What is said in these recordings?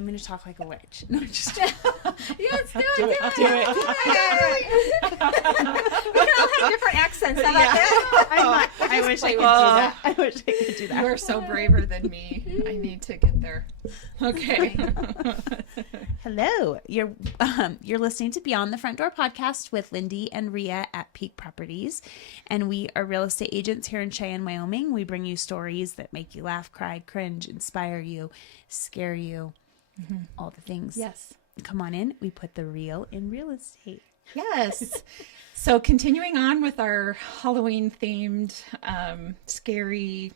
I'm going to talk like a witch. No, just Yes, do it. do it. We can all have different accents. How about that? I wish I could do that. I wish I could do You that. are so braver than me. I need to get there. Okay. Hello. You're listening to Beyond the Front Door podcast with Lindy and Rhea at Peak Properties. And we are real estate agents here in Cheyenne, Wyoming. We bring you stories that make you laugh, cry, cringe, inspire you, scare you, all the things. Yes. Come on in. We put the real in real estate. Yes. So continuing on with our Halloween themed scary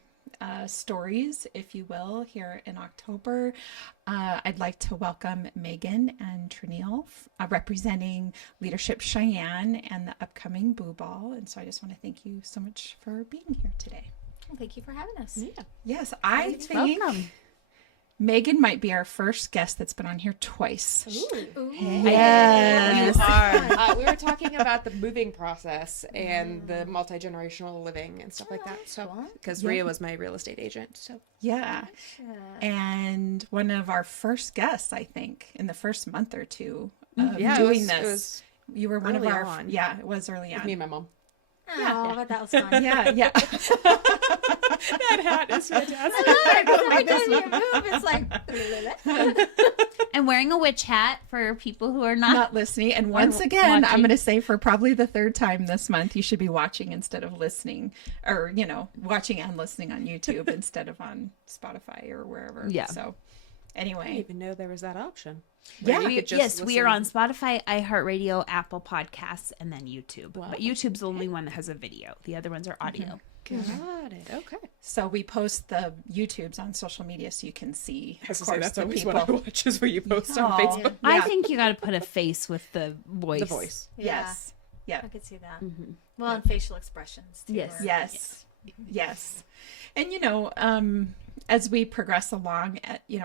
stories, if you will, here in October, I'd like to welcome Meagan and Trenille representing Leadership Cheyenne and the upcoming Boo Ball. And so I just want to thank you so much for being here today. Well, thank you for having us. Yeah. Yes, I think Welcome. Meagan might be our first guest that's been on here twice. Ooh. Yes. We were talking about the moving process and the multi-generational living and stuff like that. So, because Rhea was my real estate agent. So, Yeah. And one of our first guests, I think, in the first month or two of doing this. It was You were one of early our, on. yeah, it was early on. me and my mom. Oh, but that was fun. Yeah. That hat is fantastic. Every time you move, it's like. I'm wearing a witch hat for people who are not. Not listening. And once again, watching. I'm going to say for probably the third time this month, you should be watching instead of listening, or, watching and listening on YouTube instead of on Spotify or wherever. Yeah. So I didn't anyway, even know there was that option. Yeah. Where you could just Yes, we are listen. on Spotify, iHeartRadio, Apple Podcasts, and then YouTube. But YouTube's the only one that has a video. The other ones are audio. Got it. Okay. so we post the YouTubes on social media so you can see, I was of gonna say, course, that's the always people. what I watch is where you post on Aw. Facebook. I Yeah. think you got to put a face with the voice. The voice. Yes. Yeah. I could see that. Mm-hmm. Well, and facial expressions. Too, Yes. or- Yes. And, as we progress along,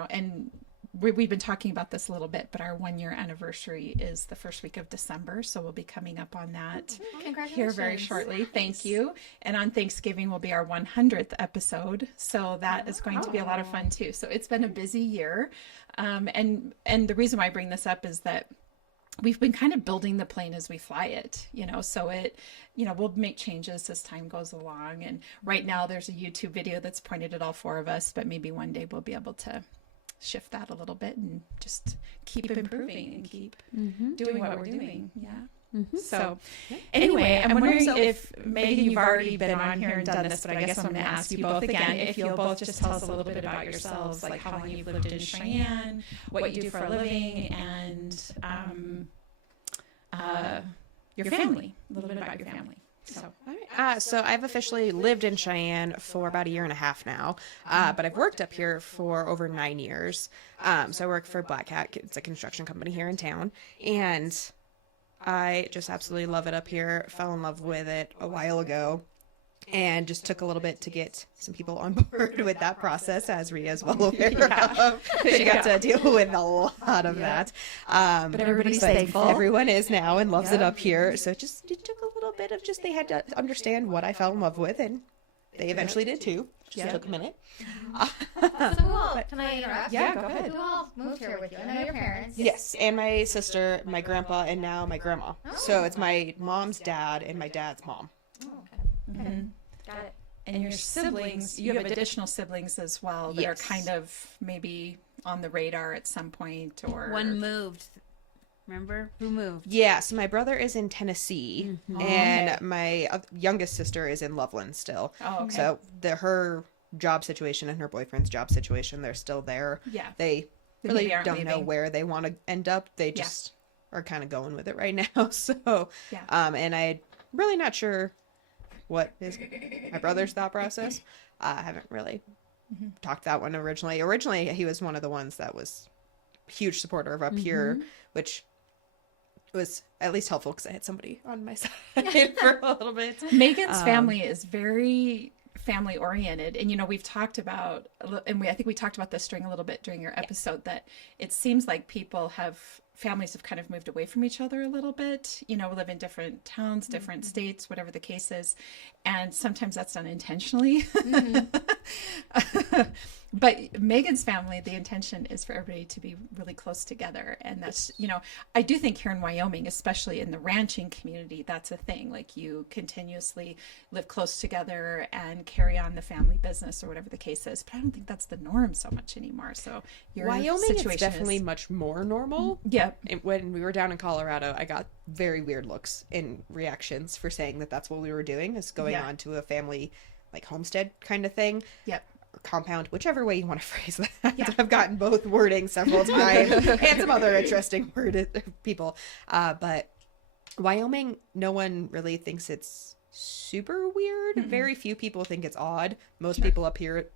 and we've been talking about this a little bit, but our 1-year anniversary is the first week of December. So we'll be coming up on that Congratulations. here very shortly. Thank you. And on Thanksgiving will be our 100th episode. So that is going to be a lot of fun too. So it's been a busy year. And the reason why I bring this up is that we've been kind of building the plane as we fly it, so we'll make changes as time goes along. And right now there's a YouTube video that's pointed at all 4 of us, but maybe one day we'll be able to shift that a little bit and just keep improving and keep doing what we're doing. Yeah. So anyway, I'm wondering if Meagan, you've already been on here and done this, but I guess I'm going to ask you both again, if you'll both just tell us a little bit about yourselves, like how long you've lived in Cheyenne, what you do for a living, and your family, a little bit about your family. So All right. So I've officially lived in Cheyenne for about 1.5 years now, but I've worked up here for over 9 years. So I work for Black Hat. It's a construction company here in town, and I just absolutely love it up here. Fell in love with it a while ago, and just took a little bit to get some people on board with that process, as Rhea is well aware of. She got to deal with a lot of that. But everybody's thankful. Everyone is now and loves it up here. So it took a little bit of they had to understand what I fell in love with, and they eventually did too. Just took a minute. So who all, can I interrupt? Yeah, go ahead. Who all moved here with you? I know your parents. Yes, and my sister, my grandpa, and now my grandma. So it's my mom's dad and my dad's mom. Oh, okay. Okay. Got it. And your siblings, you have additional siblings as well that are Yes. kind of maybe on the radar at some point, or One moved. Remember? Who moved? Yeah, so my brother is in Tennessee, and my youngest sister is in Loveland still. Oh, okay. So her job situation and her boyfriend's job situation, they're still there. Yeah. They They really maybe aren't don't know leaving. where they want to end up. They just are kind of going with it right now. So, Yeah. and I'm really not sure what is my brother's thought process. I haven't really talked that one originally. Originally, he was one of the ones that was a huge supporter of up here, which was at least helpful because I had somebody on my side for a little bit. Meagan's family is very family oriented, and we've talked about, and I think we talked about this during a little bit during your episode, that it seems like people have families have kind of moved away from each other a little bit, you know, live in different towns, different states, whatever the case is. And sometimes that's done intentionally. But Meagan's family, the intention is for everybody to be really close together. And that's, you know, I do think here in Wyoming, especially in the ranching community, that's a thing. Like you continuously live close together and carry on the family business or whatever the case is. But I don't think that's the norm so much anymore. So your Wyoming situation is definitely much more normal. Yep. When we were down in Colorado, I got very weird looks and reactions for saying that that's what we were doing, is going on to a family like homestead kind of thing. Yep. Or compound, whichever way you want to phrase that. Yeah. I've gotten both wording several times and some other interesting people. But Wyoming, no one really thinks it's super weird. Very few people think it's odd. Most people up here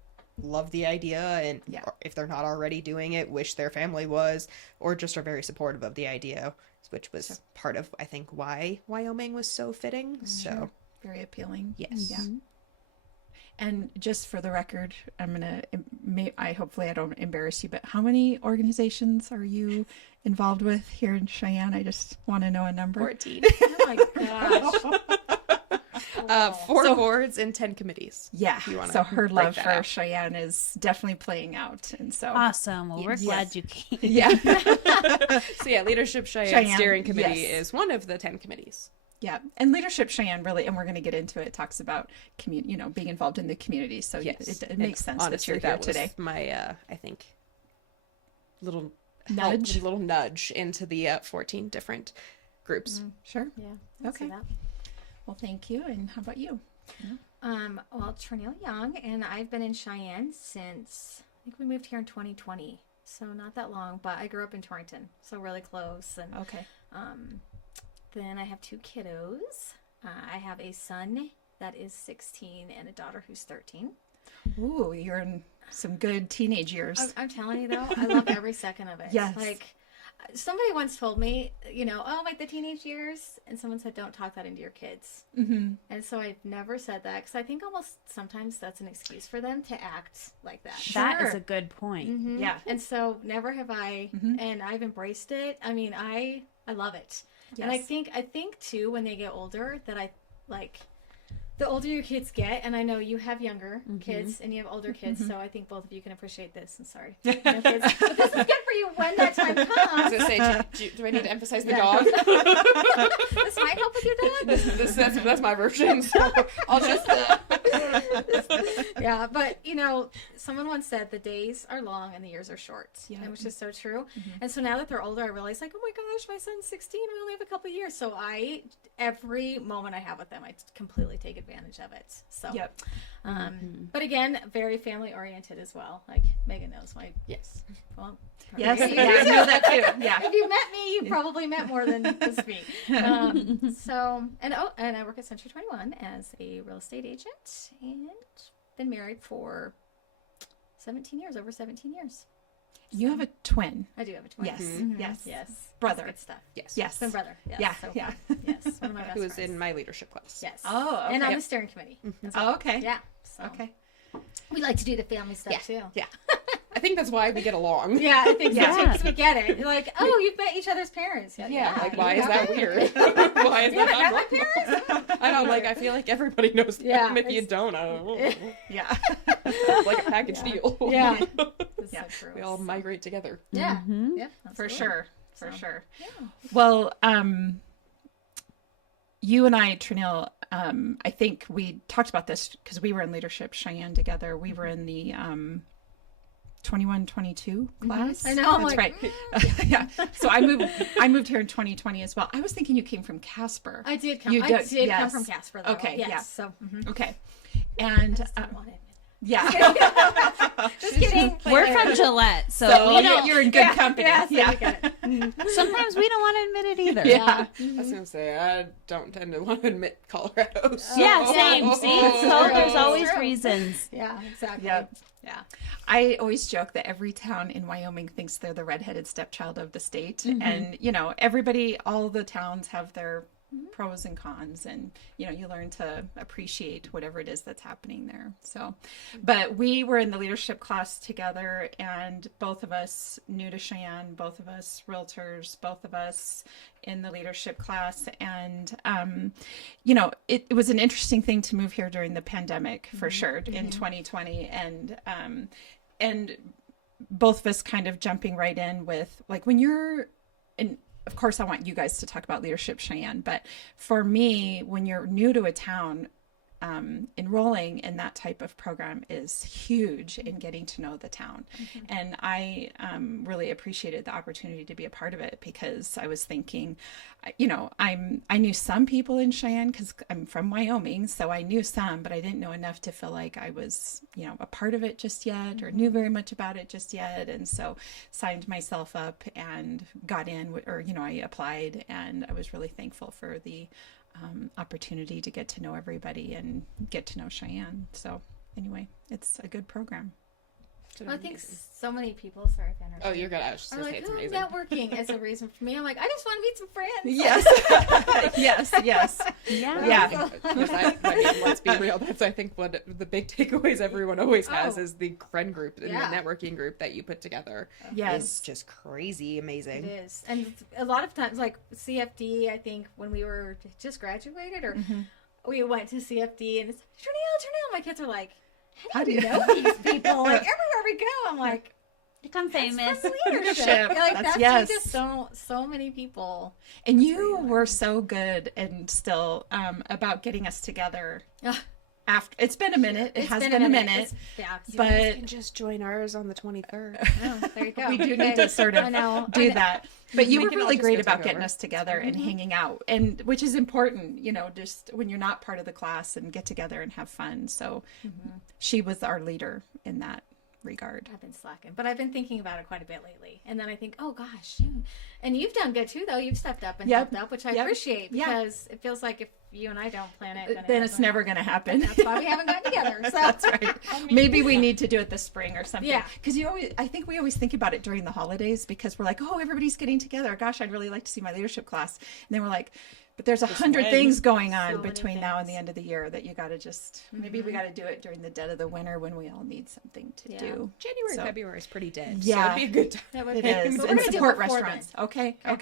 love the idea, and if they're not already doing it, wish their family was, or just are very supportive of the idea, which was part of, I think, why Wyoming was so fitting. So very appealing. Yes. Yeah. And just for the record, I hopefully I don't embarrass you, but how many organizations are you involved with here in Cheyenne? I just want to know a number. 14. Oh my gosh. 4 boards and 10 committees. Yeah. So her love for Cheyenne is definitely playing out. And so awesome. Well, we're glad you came. Yeah. So yeah, Leadership Cheyenne Steering Committee is one of the 10 committees. Yeah. And Leadership Cheyenne really, and we're going to get into it, talks about being involved in the community. So it makes sense honestly, that you're here today. My, I think, little nudge into the 14 different groups. Sure. Yeah. Okay. Well, thank you. And how about you? Well, Trenille Young, and I've been in Cheyenne since, I think we moved here in 2020. So not that long, but I grew up in Torrington, so really close. And okay. Then I have 2 kiddos. I have a son that is 16 and a daughter who's 13. Ooh, you're in some good teenage years. I'm telling you though, I love every second of it. Yes. Like somebody once told me, like the teenage years, and someone said, don't talk that into your kids. Mm-hmm. And so I've never said that, because I think almost sometimes that's an excuse for them to act like that. That is a good point. Mm-hmm. Yeah. And so never have I, and I've embraced it. I mean, I love it. Yes. And I think too, when they get older, that the older your kids get, and I know you have younger kids and you have older kids, so I think both of you can appreciate this. And sorry, no kids, but this is good for you when that time comes. I was gonna say, do I need to emphasize the dog? This might help with your dog. That's my version. So I'll just. Yeah, but someone once said the days are long and the years are short, which is so true. And so now that they're older, I realize oh my gosh, my son's 16. We only have a couple of years, so every moment I have with them, I completely take advantage of it. So, but again, very family oriented as well. Like Meagan knows my well. Yes, I know that too. Yeah. If you met me, you probably met more than just me. So, and I work at Century 21 as a real estate agent, and been married for 17 years, over 17 years. You have a twin. I do have a twin. Yes. Mm-hmm. Yes. Brother. That's good stuff. Yes. Twin brother. Yes. Yeah. So yeah. Yes. One of my best Who was friends. in my leadership class. Yes. Oh, okay. And on the steering committee. Oh, okay. Yeah. So. Okay. We like to do the family stuff too. Yeah. I think that's why we get along. Yeah, I think so Yeah. too, because we get it. You're like, oh, you've met each other's parents. Yeah, like why is that weird? Why is You haven't met that my parents? I don't I feel like everybody knows them. Yeah, If you don't, I don't know. Yeah. It's like a package deal. Yeah. That's Yeah. so true. We all migrate together. Yeah. Mhm. Yeah. For absolutely. sure. For So, sure. Yeah. Well, you and I, Trenille, I think we talked about this because we were in Leadership Cheyenne together. We were in the 21-22 class. I know. I'm That's like, right. Yeah. So I moved here in 2020 as well. I was thinking you came from Casper. I did come. You I did- did come yes. from Casper. Though. Okay, Yes. yeah. So. Okay. And Don't want to admit yeah. Just kidding. We're from Gillette, so So we don't. you're in good company. Yeah. Yeah. I get it. Sometimes we don't want to admit it either. Yeah. I was gonna say I don't tend to want to admit Colorado. So. Yeah, same. See, so there's always True. reasons. Yeah. Exactly. Yeah. Yeah. I always joke that every town in Wyoming thinks they're the redheaded stepchild of the state. And, everybody, all the towns have their pros and cons, and you learn to appreciate whatever it is that's happening there. So, but we were in the leadership class together, and both of us new to Cheyenne, both of us realtors, both of us in the leadership class, and it was an interesting thing to move here during the pandemic for sure in 2020, and both of us kind of jumping right in with like when you're in. Of course, I want you guys to talk about Leadership Cheyenne, but for me, when you're new to a town, enrolling in that type of program is huge in getting to know the town. And I really appreciated the opportunity to be a part of it, because I was thinking, I knew some people in Cheyenne because I'm from Wyoming, so I knew some, but I didn't know enough to feel like I was, a part of it just yet, or knew very much about it just yet. And so signed myself up and got in, or, I applied, and I was really thankful for the opportunity to get to know everybody and get to know Cheyenne. So anyway, it's a good program. I think so many people, sorry if I interrupted. Oh, you're good. I was just going to say it's amazing. Networking is a reason for me. I'm like, I just want to meet some friends. Yes. yes. Yeah. I mean, let's be real. That's, I think, what the big takeaways everyone always has is the friend group and the networking group that you put together. Yes. Is just crazy amazing. It is. And a lot of times, like CFD, I think when we were just graduated, or we went to CFD, and it's Trenille. My kids are like, how do you know these people? Like everywhere we go, I'm like, become famous. Leadership. Like That's you just so many people. And you were so good and still about getting us together. After it's been a minute. It has been a minute. But you can just join ours on the 23rd. Oh, there you go. We do need to sort of do that. But you were really great about getting us together and hanging out, and which is important, just when you're not part of the class, and get together and have fun. So she was our leader in that regard. I've been slacking, but I've been thinking about it quite a bit lately. And then I think, oh gosh, and you've done good too, though. You've stepped up and helped up, which I appreciate, because it feels like if you and I don't plan it, then it's never going to happen. That's why we haven't gotten together. So. That's right. Maybe we need to do it this spring or something. Yeah. Because I think we always think about it during the holidays, because we're like, oh, everybody's getting together. Gosh, I'd really like to see my leadership class. And then we're like, but there's 100 things going on between now and the end of the year that you got to just, maybe we got to do it during the dead of the winter when we all need something to do. January, February is pretty dead. Yeah. So it'd be a good time. It is. And support restaurants. Okay. All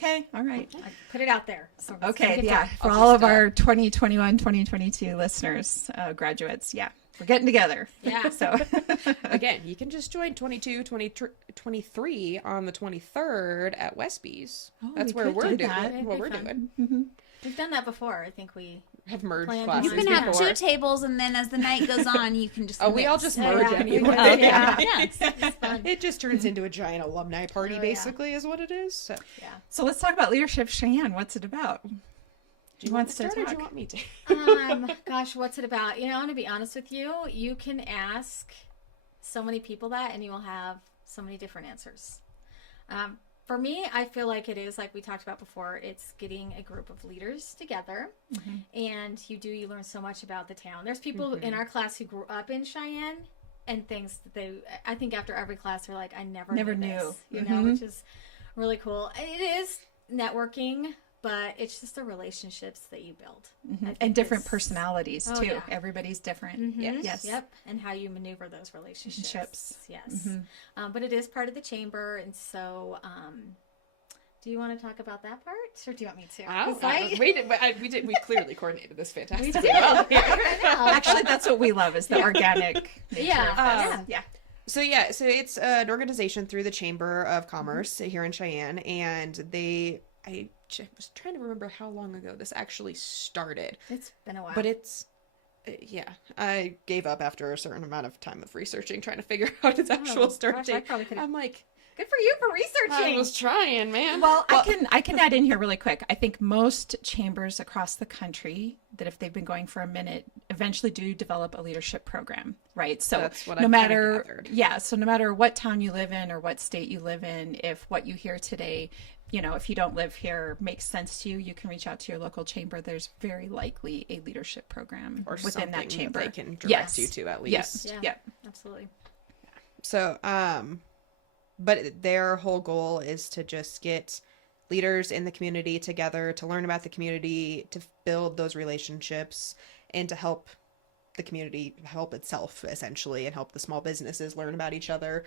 right. I put it out there. So For all of our 2021, 2022 listeners, graduates, we're getting together. Yeah. So again, you can just join 22, 23 on the 23rd at Westby's. That's where we're doing what we're doing. Mm-hmm. We've done that before. I think we have merged classes. You can have two tables, and then as the night goes on, you can just we all just merge anyway. It just turns into a giant alumni party, basically, is what it is. So let's talk about Leadership Cheyenne. What's it about? Do you want to start, or do you want me to? Gosh, what's it about? I'm going to be honest with you. You can ask so many people that, and you will have so many different answers. For me, I feel like it is, like we talked about before, it's getting a group of leaders together, and you learn so much about the town. There's people in our class who grew up in Cheyenne, and things that I think after every class, they're like, I never knew this, which is really cool. It is networking, but it's just the relationships that you build. And different personalities, too. Yeah. Everybody's different. Yes. Yep. And how you maneuver those relationships. Yes. But it is part of the chamber. And so, do you want to talk about that part? Or do you want me to? We clearly coordinated this fantastically. We did. Well. Actually, that's what we love, is the organic nature of this. So it's an organization through the Chamber of Commerce here in Cheyenne. And I was trying to remember how long ago this actually started. It's been a while. But it's, I gave up after a certain amount of time of researching, trying to figure out its actual start date. I'm like, good for you for researching. I was trying, man. Well, I can add in here really quick. I think most chambers across the country, that if they've been going for a minute, eventually do develop a leadership program, right? So that's what no matter what town you live in or what state you live in, if what you hear today, if you don't live here, makes sense to you, you can reach out to your local chamber. There's very likely a leadership program or within that chamber that they can direct you to, at least. Yes. Yeah, absolutely. So, but their whole goal is to just get leaders in the community together to learn about the community, to build those relationships, and to help the community help itself, essentially, and help the small businesses learn about each other.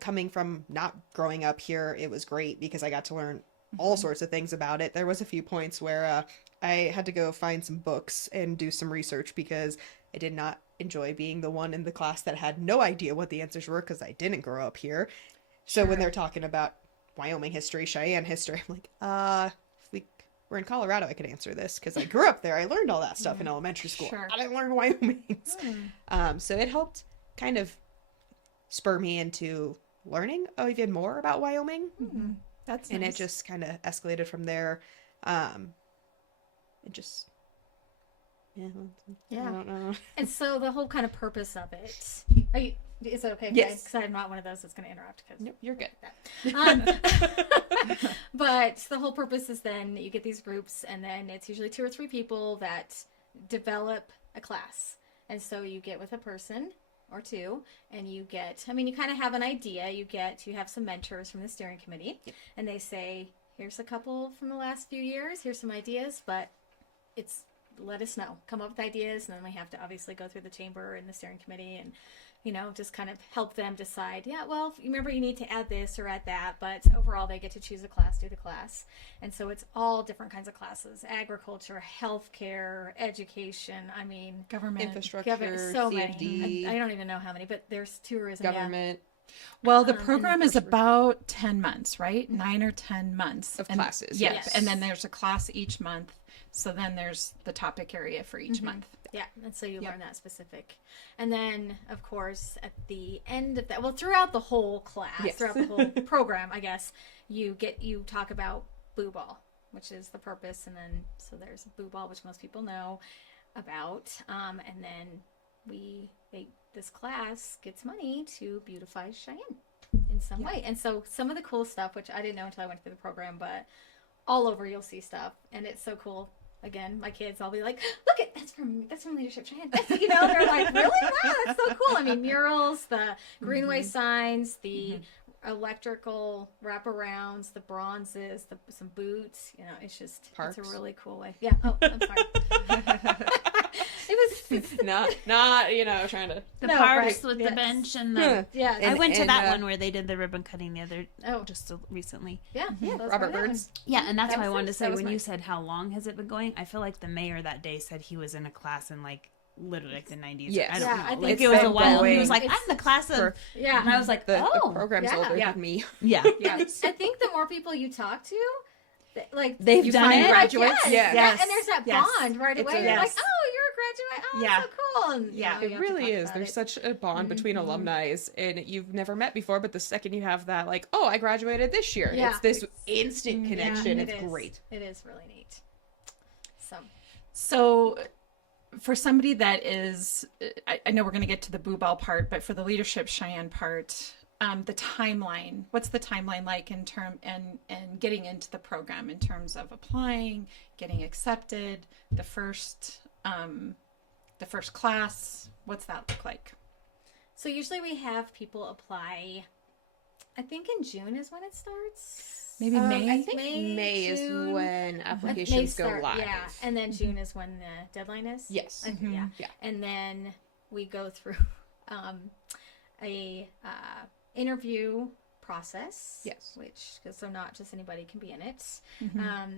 Coming from not growing up here, it was great because I got to learn all sorts of things about it. There was a few points where I had to go find some books and do some research because I did not enjoy being the one in the class that had no idea what the answers were because I didn't grow up here. So when they're talking about Wyoming history, Cheyenne history, I'm like, if we were in Colorado, I could answer this because I grew up there. I learned all that stuff in elementary school. Sure. I didn't learn Wyoming's. So it helped kind of spur me into learning even more about Wyoming. That's And nice. it just kind of escalated from there. It just, I don't know. And so the whole kind of purpose of it. Is it okay? Yes. Because I'm not one of those that's going to interrupt. Nope, you're good. But the whole purpose is then you get these groups, and then it's usually 2 or 3 people that develop a class. And so you get with a person or 2, and you get, you kind of have an idea. You have some mentors from the steering committee, and they say, here's a couple from the last few years, here's some ideas, but let us know. Come up with ideas, and then we have to obviously go through the chamber and the steering committee and, just kind of help them decide, remember you need to add this or add that, but overall they get to choose a class, do the class. And so it's all different kinds of classes: agriculture, healthcare, education, government, infrastructure, so CFD, many. I don't even know how many, but there's tourism. government. Well, the and program of is course about 10 months, right? 9 or 10 months Of classes, Yep. yes. And then there's a class each month. So then there's the topic area for each month. Yeah, and so you learn that specific. And then, of course, at the end of that, throughout the whole class, throughout the whole program, I guess, you talk about boo ball, which is the purpose. And then, so there's boo ball, which most people know about. And then this class gets money to beautify Cheyenne in some way. And so some of the cool stuff, which I didn't know until I went through the program, but all over you'll see stuff, and it's so cool. Again, my kids, I'll be like, look at that's from Leadership Cheyenne. They're like, really? Wow, that's so cool. Murals, the greenway signs, the electrical wraparounds, the bronzes, some boots. It's just Parks. It's a really cool way. Yeah. Oh, I'm sorry. It's not trying to. The No, parks right. with Yes. the bench and the. yeah. I went to and, that one where they did the ribbon cutting just recently. Yeah. those Robert were Burns. Yeah, and that's That why I was wanted it. to say That was when mine. you said how long has it been going, I feel like the mayor that day said he was in a class in literally the 90s. Yes. I don't Yeah, know. I think Like it's it was a been while. He going- was like, it's- I'm the class of. Yeah. And I was like, The oh, program's yeah. older Yeah. than me. yeah. Yeah. I think the more people you talk to, They've you done find it? graduates. Yes. Yeah. And there's that Yes. bond right It's away. a- You're like, yes. oh, you're a graduate. Oh, Yeah. so cool. And, Yeah. you It have to really talk is. about There's it. such a bond between alumni, and you've never met before, but the second you have that, like, oh, I graduated this year. Yeah. It's this instant connection. it It's is. great. It is really neat. So for somebody that is, I know we're going to get to the boo ball part, but for the Leadership Cheyenne part, the timeline, what's the timeline like in and getting into the program in terms of applying, getting accepted, the first class, what's that look like? So usually we have people apply, I think in June is when it starts. Maybe May? I think May is June. when May applications go start, live. Yeah, and then June is when the deadline is. Yes. Yeah. Yeah. And then we go through a interview process. Yes. So not just anybody can be in it.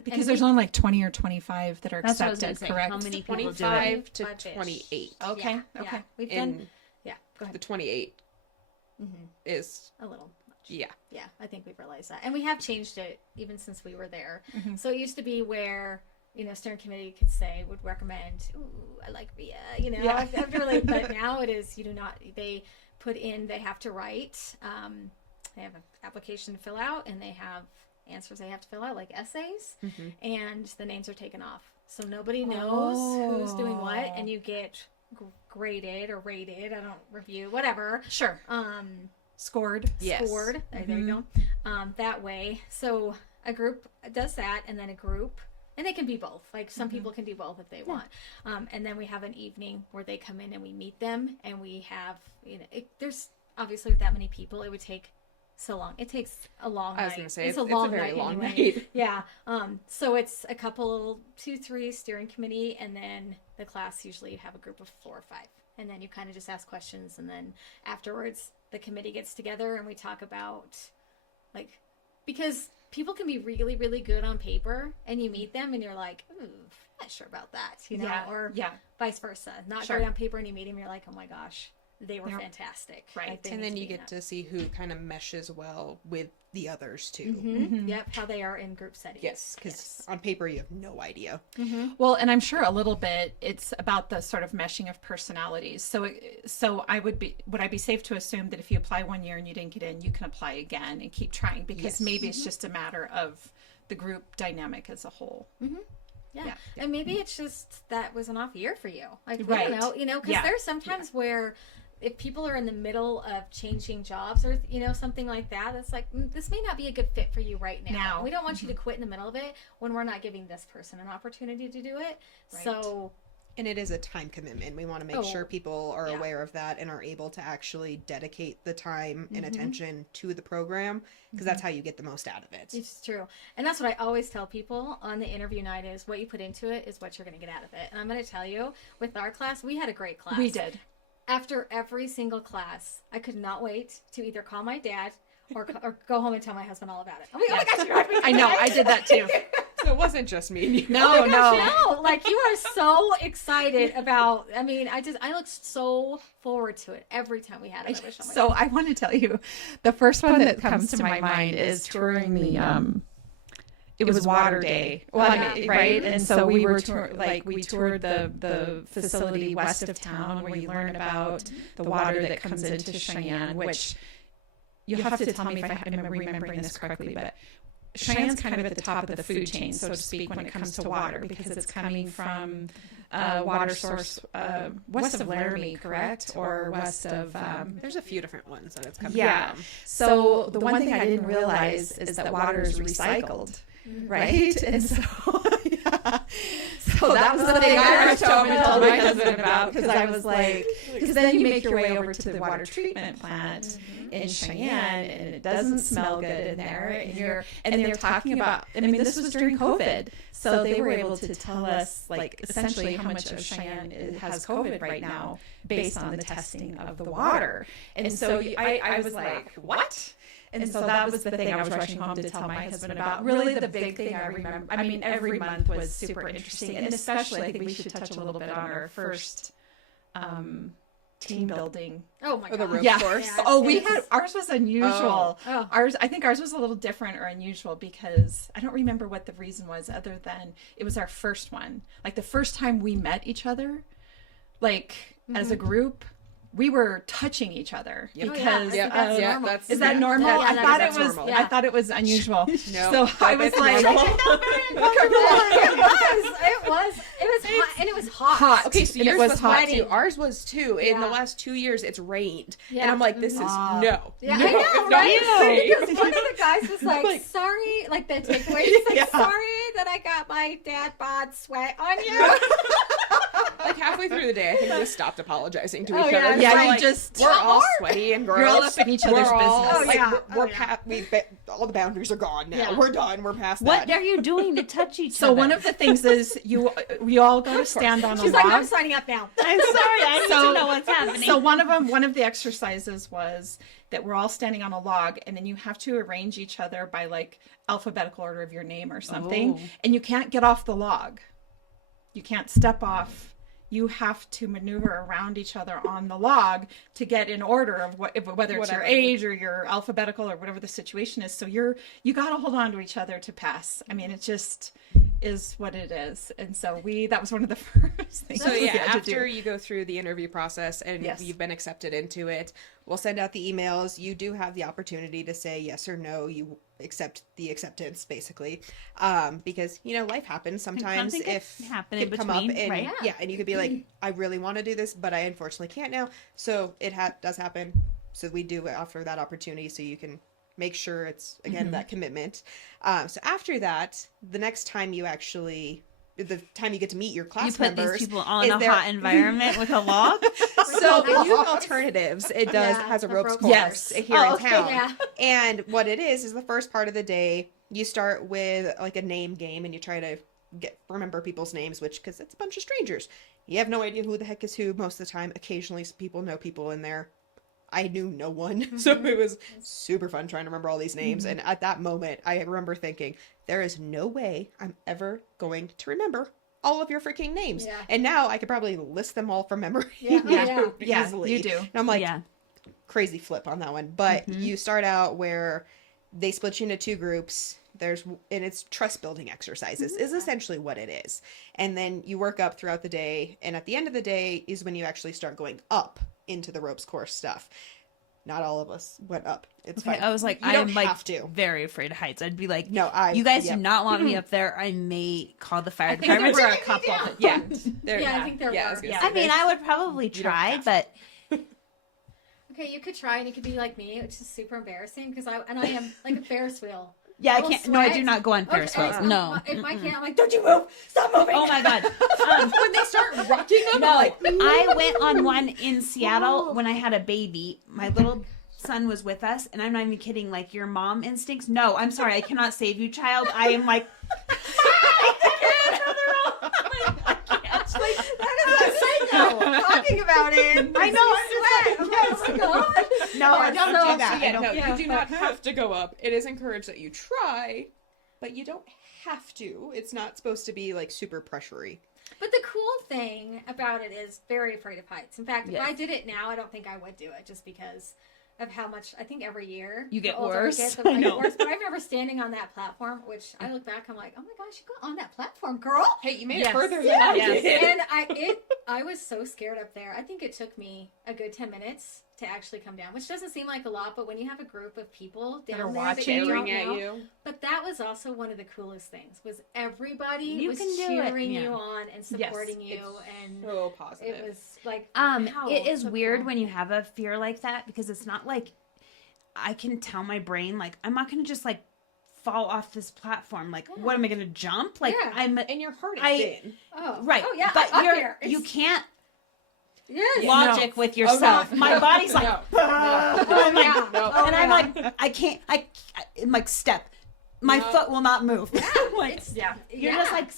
Because and there's only like 20 or 25 that are That's what I was accepted, gonna say. correct? How many people do it? 25 to 25-ish. 28. Okay, Yeah, okay. We've done. And Yeah. Go ahead. the 28 is, A little. yeah. Yeah, I think we've realized that. And we have changed it even since we were there. So it used to be where, steering committee would recommend, ooh, I like Ria, after but now it is, you do not, they have to write, they have an application to fill out, and they have answers they have to fill out, like essays, and the names are taken off. So nobody knows who's doing what, and you get graded or rated, I don't review, whatever. Sure. Scored. Yes. Scored. There you go. That way. So a group does that, and then a group, and they can be both. Like some people can do both if they want. And then we have an evening where they come in and we meet them, and we have, there's obviously with that many people, it would take so long. It takes a long I was night. gonna say it's it's a long a very night long anyway. night. Yeah. So it's a couple, 2-3 steering committee, and then the class usually you have a group of 4 or 5, and then you kind of just ask questions, and then afterwards the committee gets together and we talk about, like, because people can be really, really good on paper, and you meet them and you're like, ooh, I'm not sure about that, you know, or vice versa. Not great on paper, and you meet them, you're like, oh my gosh, they were fantastic. Right. Like, And then you get to see who kind of meshes well with the others too. Yep, how they are in group settings. Yes, because on paper you have no idea. Well, and I'm sure a little bit it's about the sort of meshing of personalities. So would I be safe to assume that if you apply 1 year and you didn't get in, you can apply again and keep trying, because maybe it's just a matter of the group dynamic as a whole. Yeah. And maybe it's just that was an off year for you. Like, we don't know, you know, because there's sometimes where if people are in the middle of changing jobs or, you know, something like that, it's like, this may not be a good fit for you right now. We don't want you to quit in the middle of it when we're not giving this person an opportunity to do it. Right. So... And it is a time commitment. We want to make sure people are aware of that and are able to actually dedicate the time and attention to the program, because that's how you get the most out of it. It's true. And that's what I always tell people on the interview night is what you put into it is what you're going to get out of it. And I'm going to tell you, with our class, we had a great class. We did. After every single class, I could not wait to either call my dad or go home and tell my husband all about it. Oh my gosh, you're right. I know, I did that too. So it wasn't just me and you. No. Like, you are so excited about, I mean, I look so forward to it every time we had it. So I want to tell you, the first one that comes to my mind is touring the, it was Water Day. Well, right? And so we were we toured the facility west of town where you learn about the water that comes into Cheyenne, which you'll have to tell me if I'm remembering this correctly, but Cheyenne's kind of at the top of the food chain, so to speak, when it comes to water, because it's coming from water source west of Laramie, correct? Or west of... There's a few different ones that it's coming from. So the one thing I didn't realize is that water is recycled, right? And so... So that was the thing I rushed home and told my husband about, because I was like, because then you make your way over to the water treatment plant in Cheyenne, and it doesn't smell good in there, and they're talking about, I mean, this was during COVID, so they were able to tell us, like, essentially how much of Cheyenne has COVID right now based on the testing of the water. And so I was like, what? And so that was the thing I was rushing home to tell my husband about. Really, the big thing I remember, I mean, every month was super interesting. And especially, I think we should touch a little bit on our first team building. Oh my God. The rope course. Yeah. Oh, ours was unusual. Oh. I think ours was a little different or unusual because I don't remember what the reason was, other than it was our first one. Like, the first time we met each other, like, as a group, we were touching each other because that's normal. Is that normal? Yeah, I thought it was unusual. No, so I was like, it was hot, and it was hot. Okay, so And yours it was was hot hot too. Ours was too. In the last 2 years, it's rained, and I'm like, this is no. Yeah, no, I know, not right? you. Because one of the guys was like, sorry, like the takeaway. He's like, sorry that I got my dad bod sweat on you. Like, halfway through the day, I think we just stopped apologizing to each yeah. other. Yeah, We're you like, just... we're all sweaty and gross. You're all up in each other's business. All the boundaries are gone now. Yeah. We're done. We're past What that. are you doing to touch each So other? one of the things is you all go to stand on a She's log. like, I'm signing up now. I'm sorry, I need to know what's happening. So one of the exercises was that we're all standing on a log, and then you have to arrange each other by, like, alphabetical order of your name or something, and you can't get off the log. You can't step off. You have to maneuver around each other on the log to get in order of whether it's your age or your alphabetical or whatever the situation is. So you got to hold on to each other to pass. I mean, it just is what it is. And so that was one of the first things. So we yeah, had to do. after you go through the interview process and you've been accepted into it, we'll send out the emails. You do have the opportunity to say yes or no. You accept the acceptance, basically, because life happens sometimes. Something If could happen could in come between, up and right? and you could be like, I really want to do this, but I unfortunately can't now. So it does happen. So we do offer that opportunity, so you can make sure it's again that commitment. So after that, the next time you actually the time you get to meet your class You put members. these people all in a hot environment with a log. So the Youth Alternatives, it has a ropes course here in town. Yeah. And what it is the first part of the day, you start with like a name game and you try to remember people's names, because it's a bunch of strangers. You have no idea who the heck is who most of the time. Occasionally people know people in there. I knew no one. So it was super fun trying to remember all these names. And at that moment, I remember thinking, there is no way I'm ever going to remember all of your freaking names. Yeah. And now I could probably list them all from memory easily. You do. And I'm like, crazy flip on that one. But you start out where they split you into two groups. And it's trust building exercises is essentially what it is. And then you work up throughout the day. And at the end of the day is when you actually start going up into the ropes course stuff. Not all of us went up. It's fine. I was like, you I'm don't like have to. very afraid of heights. I'd be like, No, you guys do not want me up there. I may call the fire department. There were a couple. I think there were. I mean, I would probably try, but Okay, you could try, and you could be like me, which is super embarrassing because I am like a Ferris wheel. yeah, I will can't. No, I do sweat. not go on Ferris wheels. No. If I can't, I'm like, don't you move! Stop moving! Oh my god. When they start rocking them, No, I'm like, I went on one in Seattle when I had a baby. My little son was with us, and I'm not even kidding. Like, your mom instincts. No, I'm sorry, I cannot save you, child. I am like. talking about it. I know. I'm just like, Oh my god! no, I don't do that. I No, don't. you do not have to go up. It is encouraged that you try, but you don't have to. It's not supposed to be like super pressury. But the cool thing about it is very afraid of heights. In fact, Yes. if I did it now, I don't think I would do it just because of how much, I think every year You get the older I worse. get, the I know. worse. But I remember standing on that platform, which I look back, I'm like, oh my gosh, you got on that platform, girl. Hey, you made Yes. it further than I Yes. did. And I was so scared up there. I think it took me a good 10 minutes to actually come down, which doesn't seem like a lot, but when you have a group of people That down are there watching, that you don't at know, you. but that was also one of the coolest things was everybody You was can do it, cheering yeah. you on and supporting you, and So positive. it was like It is so weird cool. when you have a fear like that because it's not like I can tell my brain like I'm not gonna just like fall off this platform. Like, what am I gonna jump? Like, Yeah. and your heart is I- thin. right. Oh yeah, but up you're here. you can't Yes. logic with yourself. no. My body's like, No. and I'm like, Yeah. No. and I'm like, I can't. I'm like step. My foot will not move. Like, you're just like,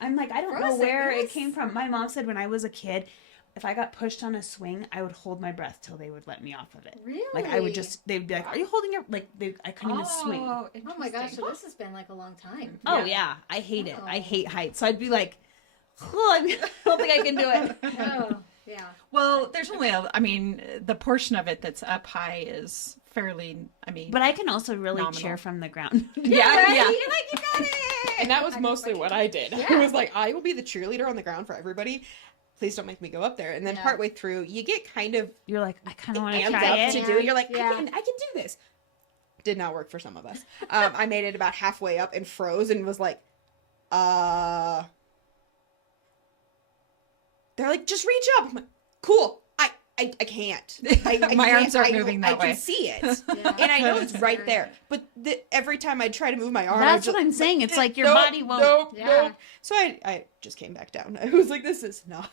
I'm like, I don't know Frozen, where it yes. came from. My mom said when I was a kid, if I got pushed on a swing, I would hold my breath till they would let me off of it. Really? Like I would just, they'd be like, "Are you holding your?" Like I couldn't even swing. Oh my gosh, so this has been like a long time. Oh yeah, I hate it. I Oh. hate heights. So I'd be like, I don't think I can do it. Oh yeah. Well, there's only the portion of it that's up high is fairly, But I can also really Nominal. cheer from the ground. Yeah. yeah. You're like, you got it. And that was I mostly just what like I did. Yeah. I was like, I will be the cheerleader on the ground for everybody. Please don't make me go up there. And then Yeah. partway through, you get kind of You're like, I kind of want to amped try up it. to do it. You're like, Yeah. I can do this. Did not work for some of us. I made it about halfway up and froze and was like, they're like, just reach up. I'm like, cool. I can't. I My can't. arms aren't moving that I way. can see it. Yeah. And I know it's right there. But every time I try to move my arm, That's I'm what I'm just saying. It's like your nope, body won't. Nope, Yeah. nope. So I just came back down. I was like, this is not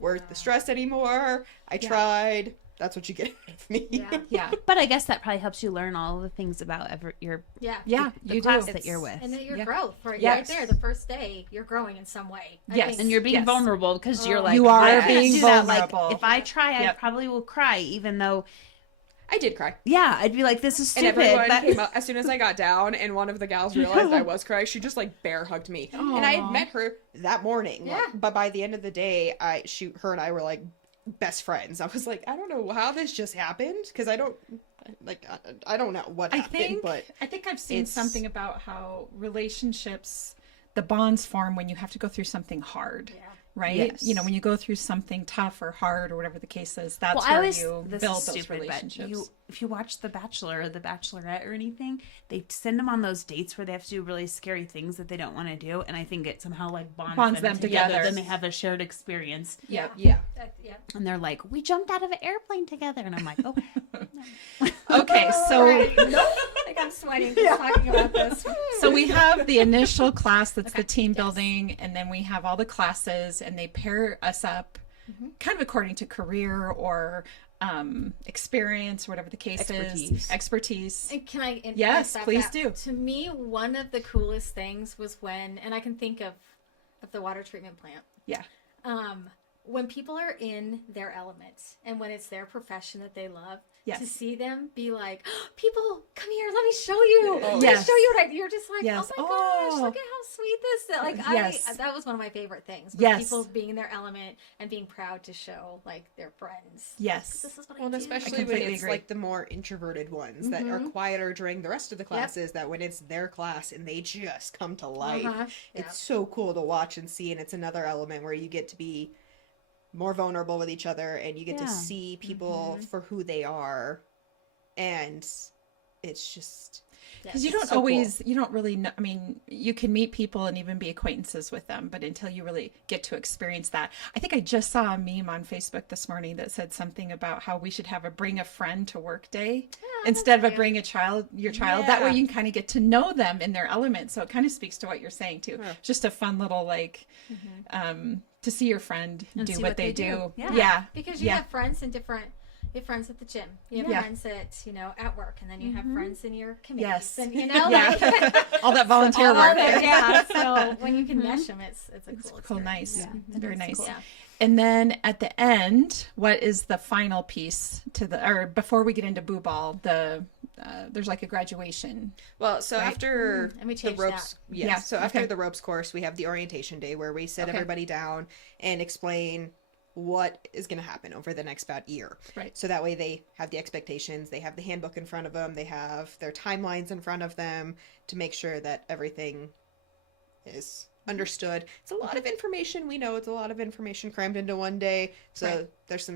worth the stress anymore. I tried. That's what you get out of me. Yeah. yeah. But I guess that probably helps you learn all the things about your Yeah. Yeah, the you class do. that you're with. And then your Yeah. growth, right Yes. there, the first day, you're growing in some way. I Yes. think- And you're being Yes. vulnerable because you're Oh. like, You are I can't being do that. Like, vulnerable. if I try, I Yep. probably will cry, even though, I did cry. yeah, I'd be like, this is And stupid. everyone But came up as soon as I got down, and one of the gals realized I was crying. She just like bear hugged me, and I had met her that morning. Yeah. But by the end of the day, her and I were like best friends. I was like, I don't know how this just happened because I don't know what happened, but I think I've seen it's- something about how relationships, the bonds form when you have to go through something hard. Yeah. Right? Yes. You know, when you go through something tough or hard or whatever the case is, that's well, I where always you this build is those stupid, relationships. but if you watch The Bachelor or The Bachelorette or anything, they send them on those dates where they have to do really scary things that they don't want to do, and I think it somehow like bonds them together. Then they have a shared experience, Yeah. yeah. Yeah. and they're like, "We jumped out of an airplane together," and I'm like, "Oh, Okay, so Like I'm sweating just talking about this. So we have the initial class that's the team building, and then we have all the classes, and they pair us up kind of according to career or experience, whatever the case is. Expertise. And can I? Yes, please do. To me, one of the coolest things was when, and I can think of the water treatment plant. Yeah. When people are in their elements and when it's their profession that they love, Yes. to see them be like, oh, people, come here, let me show you. Let me Yes. show you what you're just like, Yes. oh my gosh, look at how sweet this is. Like, Yes. that was one of my favorite things. Was Yes. People being in their element and being proud to show like their friends. Yes. This is what Well, I and do. especially I when completely it's agree. like the more introverted ones that are quieter during the rest of the classes, that when it's their class and they just come to life, Yep. it's so cool to watch and see. And it's another element where you get to be more vulnerable with each other and you get to see people for who they are. And it's just... Because you don't so cool. you don't really know. I mean, you can meet people and even be acquaintances with them, but until you really get to experience that. I think I just saw a meme on Facebook this morning that said something about how we should have a bring a friend to work day instead of a bring a child, your child. That way you can kind of get to know them in their element. So it kind of speaks to what you're saying too. Just a fun little to see your friend And do see what they do. Yeah. Yeah. Because you have friends in different. You have friends at the gym. You have friends at at work, and then you have friends in your committees. Yes. And like, All that volunteer all work. that, yeah. So when you can mesh them, it's a cool. Cool, experience. nice. Yeah. It's very nice. Cool. Yeah. And then at the end, what is the final piece or before we get into Boo Ball, there's like a graduation. Well, so after And we the changed ropes, that. Yeah, so after okay. the ropes course, we have the orientation day where we sit Okay. everybody down and explain what is going to happen over the next about year. Right. So that way they have the expectations, they have the handbook in front of them, they have their timelines in front of them to make sure that everything is understood. It's a lot of information. We know it's a lot of information crammed into one day. So there's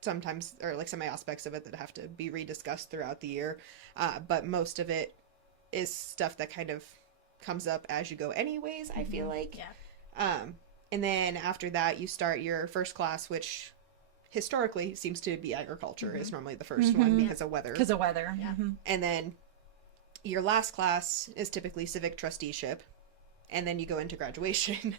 sometimes some aspects of it that have to be rediscussed throughout the year. But most of it is stuff that kind of comes up as you go anyways, I feel like. Yeah. And then after that, you start your first class, which historically seems to be agriculture is normally the first one because of weather. Because of weather. Yeah. Mhm. And then your last class is typically civic trusteeship. And then you go into graduation.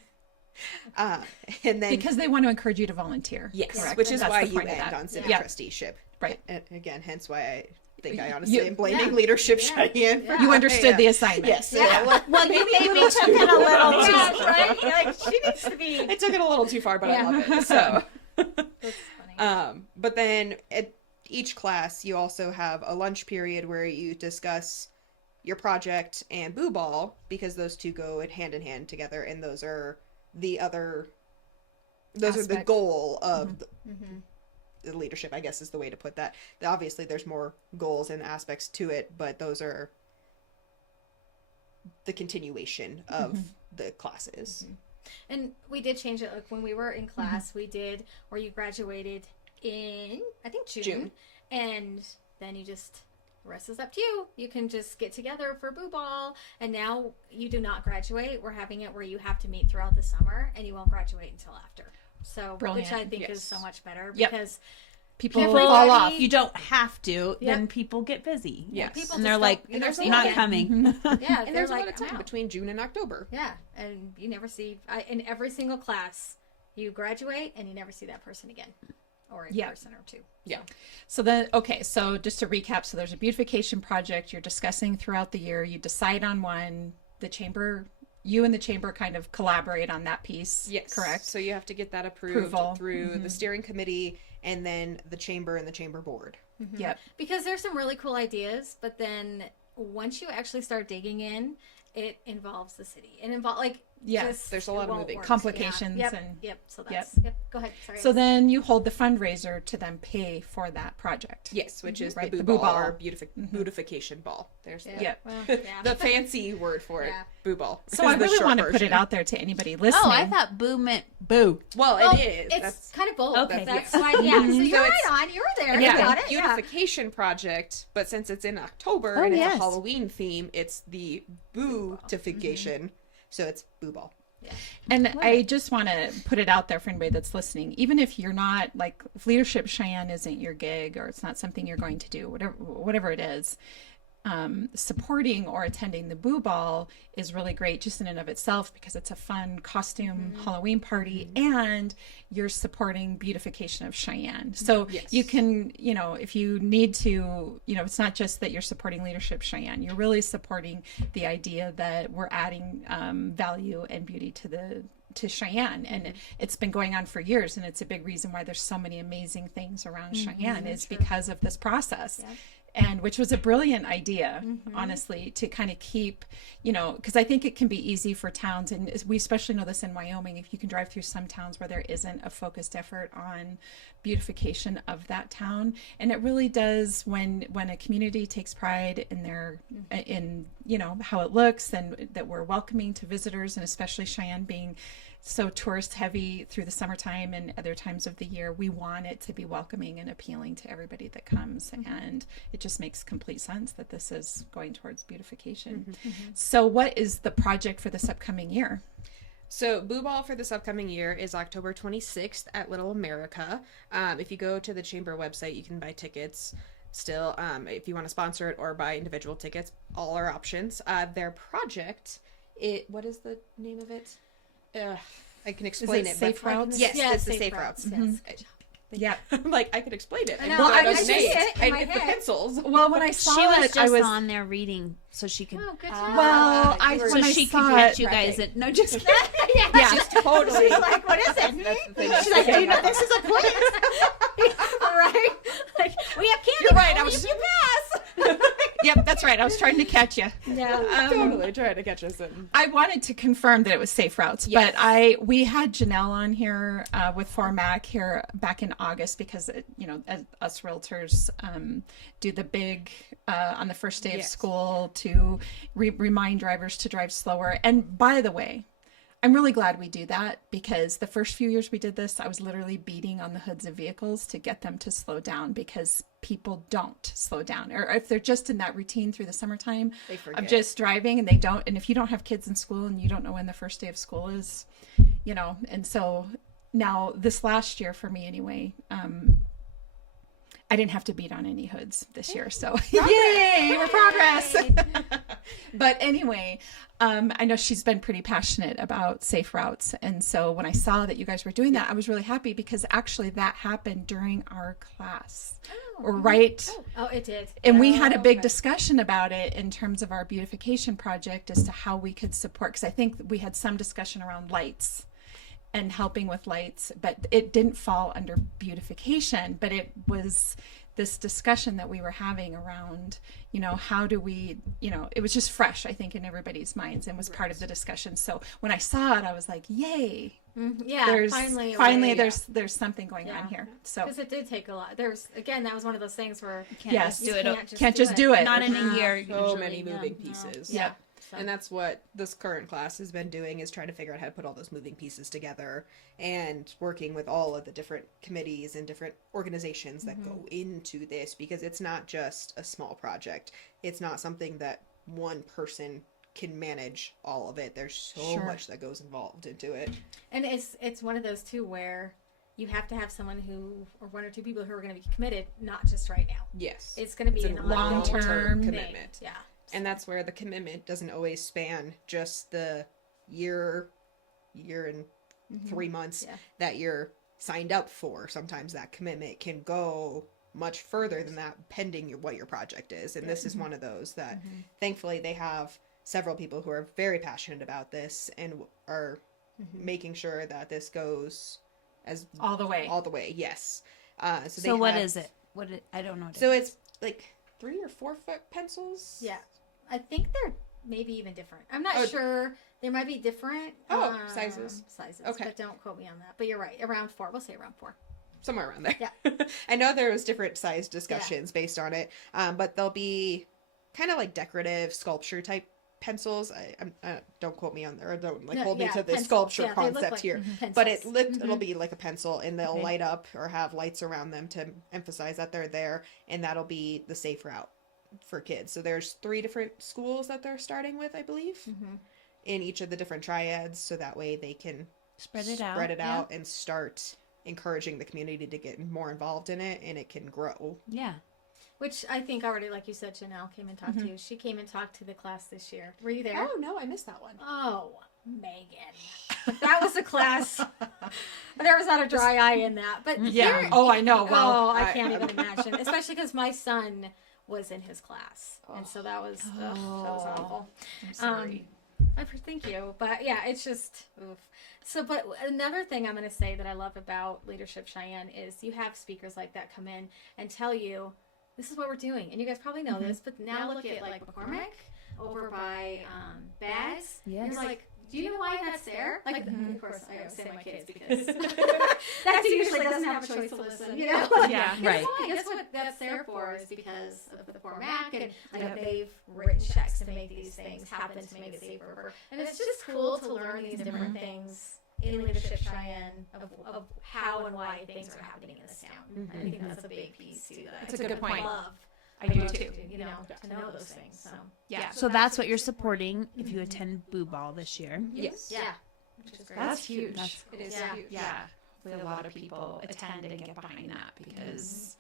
And then Because they want to encourage you to volunteer. yes, Correct. which is That's why the you point of end that. on civic Yeah. trusteeship. Right. And again, hence why I think I honestly am blaming Yeah. Leadership Yeah. Cheyenne. for You my, understood the assignment. Yes. Yeah. Well, you maybe took it a little too Yeah, right? Like, she needs to be. I took it a little too far, but I Yeah. love it. So, That's funny. but then at each class, you also have a lunch period where you discuss your project and Boo Ball, because those two go hand in hand together, and those are the Aspect. goal of the leadership, I guess is the way to put that. Obviously, there's more goals and aspects to it, but those are the continuation of the classes. And we did change it. Like when we were in class, we did where you graduated in, I think, June. And then you just, the rest is up to you. You can just get together for Boo Ball. And now you do not graduate. We're having it where you have to meet throughout the summer and you won't graduate until after. So, Brilliant. which I think is Yes. so much better Yep. because People Everybody- fall off. You don't have to. Yeah. Then people get busy. Yes. people And they're just like, don't- you never see I'm not them. coming. Yeah, And there's a like, lot of "I'm time out." between June and October. Yeah, and you never see in every single class you graduate and you never see that person again, or a person or two. Yeah. So then, okay, so just to recap, so there's a beautification project you're discussing throughout the year. You decide on one. The chamber, you and the chamber kind of collaborate on that piece. Yes. Correct. So you have to get that approved Approval. through the steering committee and then the chamber and the chamber board. Yep. Because there's some really cool ideas, but then once you actually start digging in, it involves the city. It involves Yes, there's a it lot of won't moving work. complications Yeah. Yep. and- Yep. So that's Go ahead. Sorry. So then you hold the fundraiser to then pay for that project. Yes, which is Right, the the boo Boo ball Ball. or beautification ball. There's the, Yep. Well, yeah. the fancy word for it, Yeah. boo ball. So I is the really short want to put it version. out there to anybody listening. Oh, I thought boo meant boo. Well, Well, it is. It's That's kind of both. Okay. That's why. Yeah. So you're it's- right on. You were there. it's You a got it. Yeah. beautification project, but since it's in October Oh, and it's yes. a Halloween theme, it's the bootification. So it's boo ball. And I just want to put it out there for anybody that's listening. Even if you're not, if Leadership Cheyenne isn't your gig or it's not something you're going to do, whatever it is, supporting or attending the Boo Ball is really great just in and of itself, because it's a fun costume Halloween party, and you're supporting beautification of Cheyenne. So you can, if you need to, it's not just that you're supporting Leadership Cheyenne, you're really supporting the idea that we're adding value and beauty to Cheyenne. And it's been going on for years, and it's a big reason why there's so many amazing things around Cheyenne is because of this process. And which was a brilliant idea, honestly, to kind of keep, because I think it can be easy for towns, and we especially know this in Wyoming, if you can drive through some towns where there isn't a focused effort on beautification of that town. And it really does when a community takes pride in their, in, how it looks, and that we're welcoming to visitors, and especially Cheyenne being so tourist heavy through the summertime and other times of the year, we want it to be welcoming and appealing to everybody that comes. And it just makes complete sense that this is going towards beautification. So what is the project for this upcoming year? So Boo Ball for this upcoming year is October 26th at Little America. If you go to the Chamber website, you can buy tickets still. If you want to sponsor it or buy individual tickets, all are options. Their project, what is the name of it? I can explain it. Safe Routes? Yes, it's the Safe Routes. Yes. Yeah. I'm like, I can explain it. I know. Well, I see see it in I my get the head. pencils. Well, when I saw She was it, just I was on there reading so she could. Oh, good job. Well, So when I she saw could catch it, you guys. No, just yeah. She's totally. She's like, what is it? That's the thing. She's like, do you know this is a quiz? All right. Like, we have candy. You're right, I only was- if you pass. Yep, that's right. I was trying to catch you. Yeah. Totally trying to catch us in. I wanted to confirm that it was Safe Routes, Yes. but we had Janelle on here with Formac here back in August, because as us realtors do the big on the first day of Yes. school to remind drivers to drive slower. And by the way, I'm really glad we do that, because the first few years we did this, I was literally beating on the hoods of vehicles to get them to slow down, because people don't slow down. Or if they're just in that routine through the summertime They forget. of just driving, and they don't. And if you don't have kids in school and you don't know when the first day of school is, and so now this last year for me anyway, I didn't have to beat on any hoods this year. So yay, we're progress. But anyway, I know she's been pretty passionate about Safe Routes. And so when I saw that you guys were doing that, I was really happy, because actually that happened during our class. Or right. Oh, it did. And we had a big Okay. discussion about it in terms of our beautification project as to how we could support, because I think we had some discussion around lights and helping with lights, but it didn't fall under beautification, but it was this discussion that we were having around, how do we, it was just fresh, I think, in everybody's minds, and was part of the discussion. So when I saw it, I was like, yay, Yeah. there's finally. there's something going on here. So Because it did take a lot. That was one of those things where Can't Yes. just do you it. can't just do it. Not in a No. year. So usually. many Yeah. moving pieces. Yeah. So. And that's what this current class has been doing, is trying to figure out how to put all those moving pieces together, and working with all of the different committees and different organizations that go into this, because it's not just a small project. It's not something that one person can manage all of it. There's so Sure. much that goes involved into it. And it's one of those too where you have to have someone who, or one or two people who are going to be committed, not just right now. Yes. It's going to be It's an a long-term ongoing thing. commitment. Yeah. And that's where the commitment doesn't always span just the year and 3 months Yeah. that you're signed up for. Sometimes that commitment can go much further than that, pending what your project is. And this is one of those that thankfully they have several people who are very passionate about this and are making sure that this goes as all the way. all the way. Yes. So what is it? I don't know. What So it's like 3 or 4 foot pencils. Yeah. I think they're maybe even different. I'm not Oh. sure. They might be different. Sizes. Okay. But don't quote me on that. But you're right. Around 4. We'll say around 4. Somewhere around there. Yeah. I know there was different size discussions based on it, but they'll be kind of like decorative sculpture type pencils. Don't quote me on there, or don't hold me to the pencils. sculpture Yeah, they look concept like here. pencils. But it'll be like a pencil, and they'll Okay. light up or have lights around them to emphasize that they're there, and that'll be the safe route for kids. So there's 3 different schools that they're starting with, I believe, in each of the different triads, so that way they can Spread it out. out and start encouraging the community to get more involved in it, and it can grow. Yeah. Which I think already, like you said, Janelle came and talked to you. She came and talked to the class this year. Were you there? Oh, no, I missed that one. Oh, Meagan. That was a class. There was not a dry eye in that. But Yeah. here- Oh, I know. Well, I can't even imagine. Especially because my son was in his class. And so that was awful. I'm sorry. Thank you. But yeah, it's just, oof. So, but another thing I'm going to say that I love about Leadership Cheyenne is you have speakers like that come in and tell you, this is what we're doing. And you guys probably know this, but now look at like McCormick over by Bags. Yes. You're like, do you know why that's there? Like, of course, I always say my kids because that usually doesn't have a choice to listen, you know? Yeah, right. Guess what that's there for is because of the poor Mac, and they've written checks to make these things happen to make it safer. And it's just cool to learn these different things in Leadership Cheyenne of how and why things are happening in this town. I think that's a big piece too that That's a good point. love. I do too. You know, to know those things. So Yeah. So that's what you're supporting if you attend Boo Ball this year. Yes. yeah, which is great. That's huge. That's It is Yeah. huge. Yeah. Hopefully a lot of people attend and get behind that because,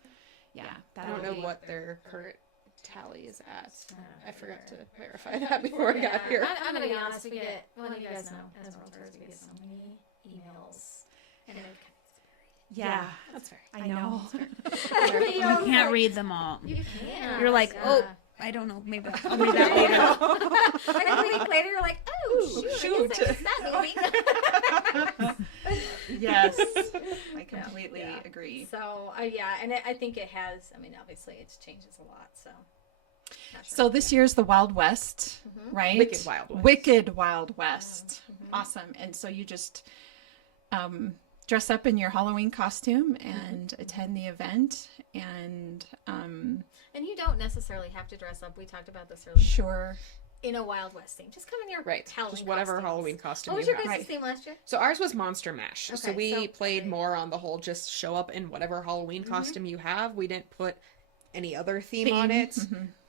I that don't know what their current tally is at. I forgot to verify that before I got here. I'm gonna be honest. We get, well, you guys know, as realtors, we get so many emails, and it Yeah, That's fair. I know. You can't read them all. you can't. You're like, oh, I don't know. Maybe I'll read that later. And a week later, you're like, oh, shoot. I guess that movie. Yes, I completely agree. So, yeah, and I think it has, I mean, obviously it changes a lot, so. Not sure. So this year's the Wild West, right? Wicked Wild West. Wicked Wild West. Awesome. And so you just dress up in your Halloween costume and attend the event. And And you don't necessarily have to dress up. We talked about this earlier. sure. In a Wild West theme. Just come in your Right. Halloween Just whatever costumes. Halloween costume What was you your have. guys' theme last year? So ours was Monster Mash. So Okay, we so- played okay. more on the whole just show up in whatever Halloween costume you have. We didn't put any other theme on it.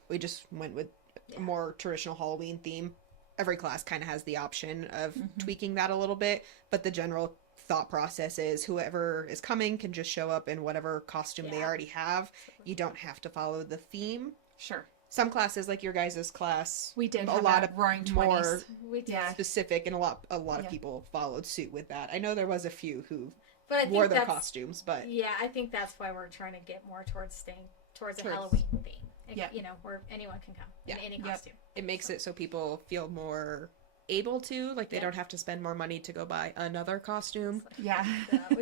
We just went with a more traditional Halloween theme. Every class kind of has the option of tweaking that a little bit, but the general thought process is whoever is coming can just show up in whatever costume they already have. You don't have to follow the theme. Sure. Some classes, like your guys' class, We did a have lot a of Roaring more 20s. We did. Yeah. specific, and a lot of Yeah. people followed suit with that. I know there was a few who But I think wore their that's, costumes, but yeah, I think that's why we're trying to get more towards staying towards a Towards- Halloween theme. Yeah. You know, where anyone can come in any Yep. costume. it makes it so people feel more able to, like they don't have to spend more money to go buy another costume. Yeah.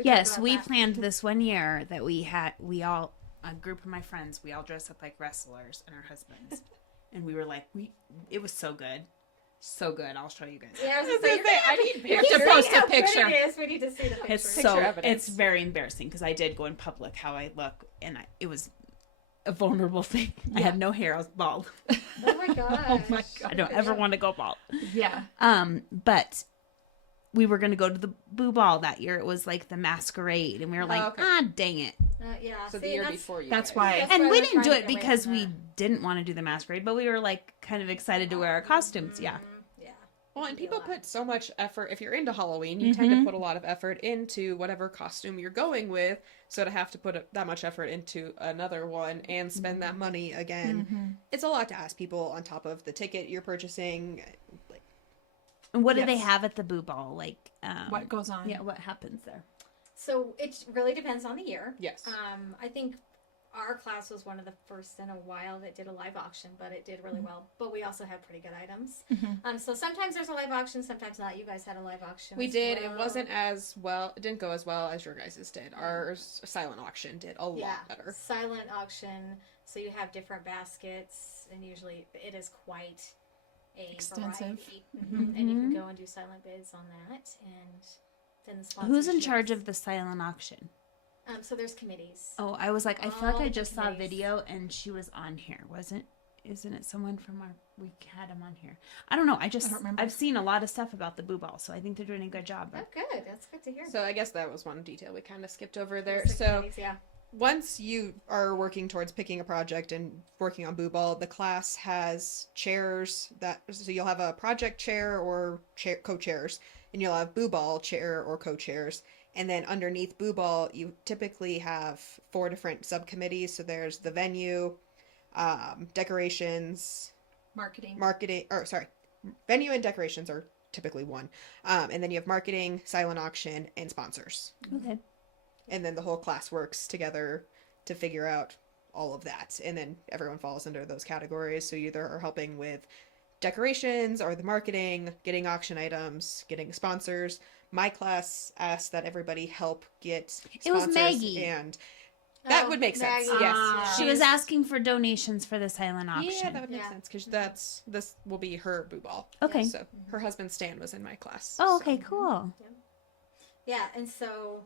Yes, we planned this one year that we all, a group of my friends, we all dressed up like wrestlers and our husbands. And we were like, it was so good. So good. I'll show you guys. Yeah, I was gonna say, I need you to keep post saying a how good picture. It is. We need to see the picture. It's evidence. it's very embarrassing because I did go in public how I look, and it was a vulnerable thing. I had no hair. I was bald. Oh my gosh. my I don't ever want to go bald. Yeah. But we were going to go to the Boo Ball that year. It was like the masquerade, and we were like, okay. dang it. Yeah. So see, the year that's- before you That's guys. why. That's And why we we're didn't trying do to it get away because from we that. didn't want to do the masquerade, but we were like kind of excited to wear our costumes. Yeah. Yeah. Well, and people put so much effort. If you're into Halloween, you tend to put a lot of effort into whatever costume you're going with. So to have to put that much effort into another one and spend that money again, it's a lot to ask people on top of the ticket you're purchasing. Like, And what do they Yes. have at the Boo Ball? Like, What goes on? Yeah, what happens there? So it really depends on the year. yes. I think our class was one of the first in a while that did a live auction, but it did really well. But we also had pretty good items. So sometimes there's a live auction, sometimes not. You guys had a live auction. We as did. well. It wasn't as well. It didn't go as well as your guys' did. Our silent auction did a lot better. Silent auction. So you have different baskets, and usually it is quite a Extensive. variety. And you can go and do silent bids on that, and then the sponsors. Who's in charge of the silent auction? So there's committees. Oh, I was like, I feel like All I the just saw a committees. video and she was on here. Isn't it someone from we had him on here? I don't know. I don't remember. I've seen a lot of stuff about the Boo Ball, so I think they're doing a good job. Oh, good. That's good to hear. So I guess that was one detail we kind of skipped over there. There's the So committees, yeah. once you are working towards picking a project and working on Boo Ball, the class has chairs so you'll have a project chair or co-chairs, and you'll have Boo Ball chair or co-chairs. And then underneath Boo Ball, you typically have 4 different subcommittees. So there's the venue, decorations, Marketing. venue and decorations are typically one. And then you have marketing, silent auction, and sponsors. Okay. And then the whole class works together to figure out all of that. And then everyone falls under those categories. So you either are helping with decorations or the marketing, getting auction items, getting sponsors. My class asked that everybody help get sponsors. It was Maggie. And that would make sense. Maggie. Yes. She was asking for donations for the silent auction. Yeah, that would make sense because this will be her boo ball. Okay. So her husband Stan was in my class. Oh, so. okay, cool. Yeah, and so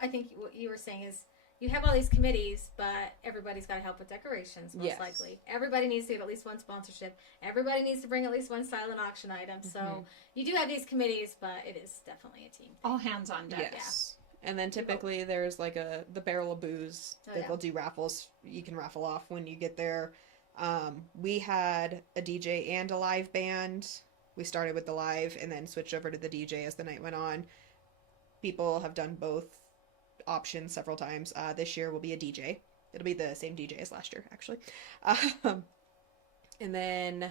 I think what you were saying is you have all these committees, but everybody's got to help with decorations, most Yes. likely. Everybody needs to get at least one sponsorship. Everybody needs to bring at least one silent auction item. So you do have these committees, but it is definitely a team. All hands on deck. Yes. And then typically there's like the barrel of booze Oh, that yeah. they'll do raffles. You can raffle off when you get there. We had a DJ and a live band. We started with the live and then switched over to the DJ as the night went on. People have done both options several times. This year will be a DJ. It'll be the same DJ as last year, actually. And then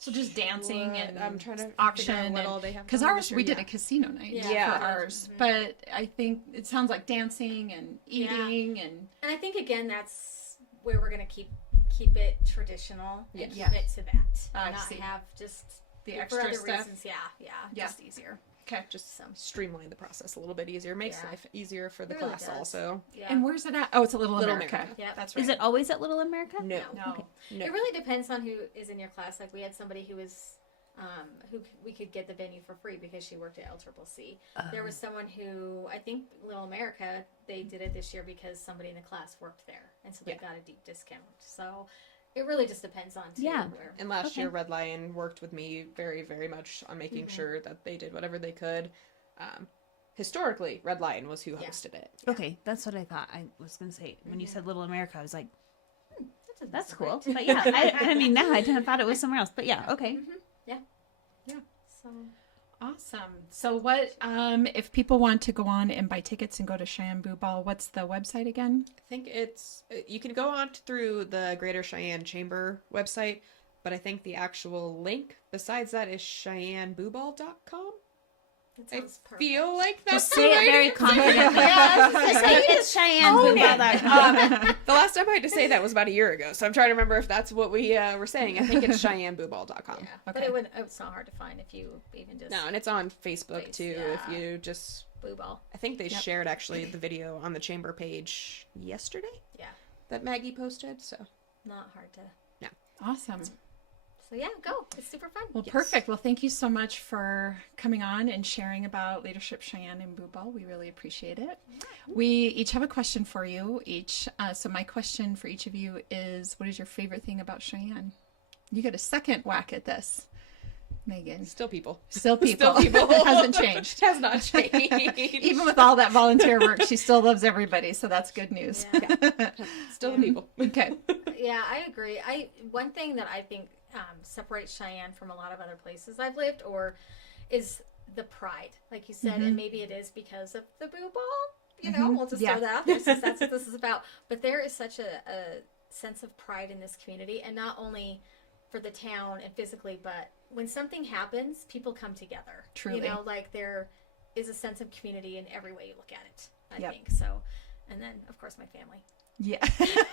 So just dancing what- and I'm trying to figure auction out what and- all they have because going ours this we year. did a casino night Yeah. for ours, Mhm. but I think it sounds like dancing and eating and And I think, again, that's where we're going to keep it traditional and Yeah. commit to that. I Not see. have just the for extra other stuff. reasons. Yeah, Yeah. just easier. Okay. Just streamline the process a little bit easier. Makes Yeah. life easier for the It really class does. also. Yeah. And where's it at? Oh, it's a Little Little America. America. Yep. That's right. Is it always at Little America? No. No. No. It really depends on who is in your class. Like we had somebody who was, who we could get the venue for free because she worked at LCCC. There was someone who I think Little America they did it this year because somebody in the class worked there, and so they Yeah. got a deep discount. So it really just depends on Yeah. where. And last Okay. year, Red Lion worked with me very, very much on making sure that they did whatever they could. Historically, Red Lion was who Yeah. hosted it. Okay, that's what I thought. I was going to say, when you said Little America, I was like, That doesn't that's sound cool. right. But yeah, I mean, now I thought it was somewhere else. But yeah, okay. So Awesome. So what if people want to go on and buy tickets and go to Cheyenne Boo Ball, what's the website again? I think it's, you can go on through the Greater Cheyenne Chamber website, but I think the actual link besides that is CheyenneBooBall.com. that I sounds perfect. feel like that's Just say it very confidently. Just say it's CheyenneBooBall.com. The last time I had to say that was about a year ago, so I'm trying to remember if that's what we were saying. I think it's CheyenneBooBall.com. Yeah, but Okay. it's not hard to find if you even just No, and it's on Facebook too. Yeah. If you just, boo ball. I think they Yep. shared actually the video on the chamber page yesterday Yeah, that Maggie posted. So not hard to. Awesome. So yeah, go. It's super fun. Well, Yes. perfect. Well, thank you so much for coming on and sharing about Leadership Cheyenne and Boo Ball. We really appreciate it. We each have a question for you each. So my question for each of you is, what is your favorite thing about Cheyenne? You get a second whack at this, Meagan. still people. Still people. Still people. It hasn't changed. Has not changed. Even with all that volunteer work, she still loves everybody. So that's good news. Yeah. Still the people. Okay. Yeah, I agree. One thing that I think separates Cheyenne from a lot of other places I've lived, is the pride, like you said, and maybe it is because of the boo ball. You know, we'll just Yeah. throw that out there since that's what this is about. But there is such a sense of pride in this community, and not only for the town and physically, but when something happens, people come together. Truly. You know, like there is a sense of community in every way you look at it. I Yep. think so. And then, of course, my family. Yeah.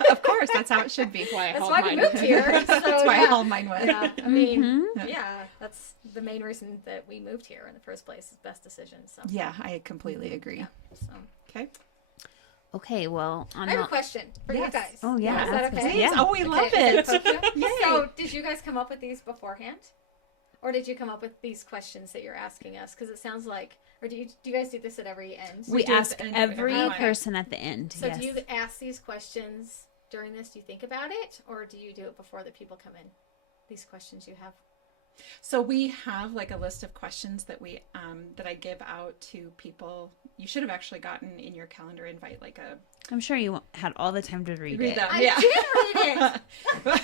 Of course. That's how it should be. That's why we moved here. So, That's why I yeah. hauled mine with. Yeah, I mean, Mhm. yeah, that's the main reason that we moved here in the first place. Is best decision. So, Yeah, I completely agree. so. Okay. Okay, well, on I have a the, question for Yes. you guys. Oh, yeah, is that ask us. okay? Yeah. Oh, we love Okay, it. is that okay? Yay. So, did you guys come up with these beforehand, or did you come up with these questions that you're asking us? Because it sounds like, or do you guys do this at every end? we do it ask at the end of every every one. person at the end. So, yes. do you ask these questions during this? Do you think about it, or do you do it before the people come in? These questions you have. So we have like a list of questions that we that I give out to people. You should have actually gotten in your calendar invite like a I'm sure you had all the time to read read it. them. I Yeah. did read it.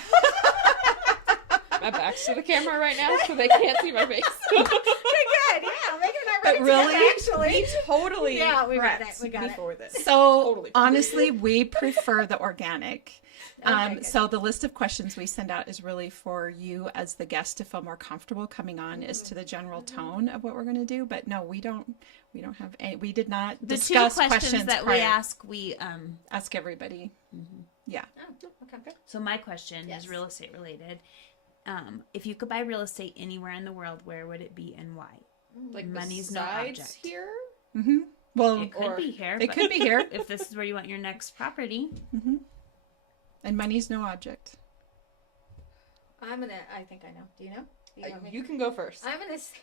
My back's to the camera right now, so they can't see my face. Okay, good. Yeah, Megan and I right? Really? Actually. We totally Yeah, we got it. prepped We got it. before this. So Totally. honestly, we prefer the organic. Okay, good. So the list of questions we send out is really for you as the guest to feel more comfortable coming on as to the general tone of what we're going to do. But no, we don't have any, we did not The two discuss questions that we prior. ask, we Ask everybody. Yeah. Oh, okay. so my question Yes. is real estate related. If you could buy real estate anywhere in the world, where would it be and why? Like Money's no besides object. here. Well, It could be here. it but could be here. if this is where you want your next property. And money's no object. I think I know. Do you know? Do you know me? You can go first. I'm gonna say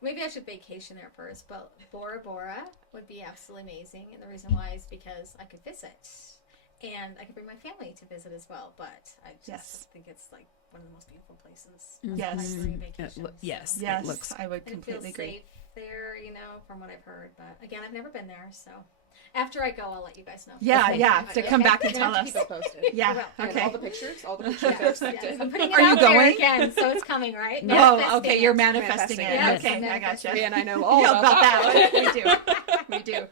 maybe I should vacation there first, but Bora Bora would be absolutely amazing, and the reason why is because I could visit, and I could bring my family to visit as well. But I just think it's like one of the most beautiful places. Yes. Like vacations, Yes. so. Yes, It looks. I would And it feels completely agree. safe there, from what I've heard. But again, I've never been there, so after I go, I'll let you guys know. Yeah, Okay. yeah. To Okay. come back and Yeah, tell keep us. it Posted. Yeah. Well, And Okay. all the pictures are Yes, expected. yes, I'm putting it Are you out there going? again, so it's coming, right? Oh, Manifesting okay. You're it. manifesting it. Yes, Okay, I'm I gotcha. And I know all Yeah, about that. We do. We do.